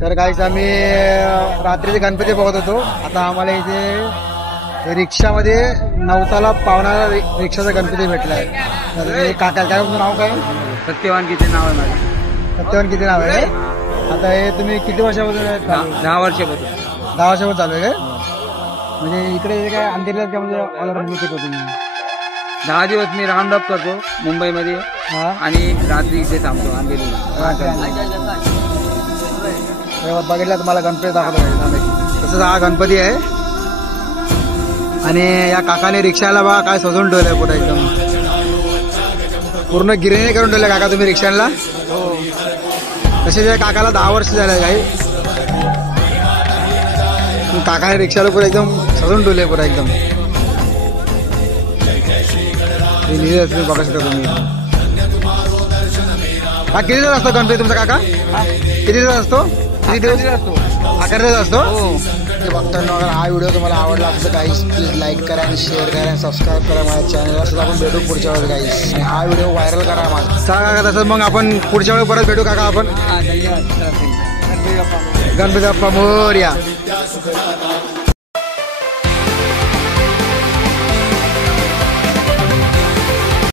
तर काहीच आम्ही रात्रीचे गणपती बघत होतो. आता आम्हाला इथे रिक्षामध्ये नवसाला पावणा रिक्षाचा गणपती भेटलाय. तर हे काका काय तुमचं नाव काय? सत्यवान किती नाव आहे माझं. सत्यवान किती नाव आहे? आता हे तुम्ही किती वर्षापासून 10 वर्षापासून. 10 वर्षापासून चालू आहे काय? म्हणजे इकडे काय अंधेरीला काय म्हणजे ऑलरेडी होतो तुम्ही? 10 दिवस मी राऊंड अप करतो मुंबईमध्ये हा आणि रात्री इथे थांबतो अंधेरीला. बघितलं तुम्हाला गणपती दाखवतो. तसंच हा गणपती आहे आणि या काकाने रिक्षाला बघा काय सजवून ठेवलंय पुढे एकदम पूर्ण गिरणी करून ठेवलंय काका तुम्ही रिक्षाला. तसेच या काकाला 10 वर्ष झालंय काही. काकाने रिक्षाला पुढे एकदम सजवून ठेवलंय पुढे एकदम. बघा शकता तुम्ही. हा किती दिवस असतो गणपती तुमचा काका? किती दिवस असतो? किती दिवस असतो? 11 दिवस असतो. बघताना अगर हा व्हिडिओ तुम्हाला आवडला असेल तर गाईस प्लीज लाईक करा आणि शेअर करा आणि सबस्क्राईब करा माझ्या चॅनलला. असं आपण भेटू पुढच्या वेळेस गाईस. आणि हा व्हिडिओ व्हायरल करा माझा. चला काका तसंच मग आपण पुढच्या वेळेस परत भेटू काका आपण. गणपती बाप्पा मोरया.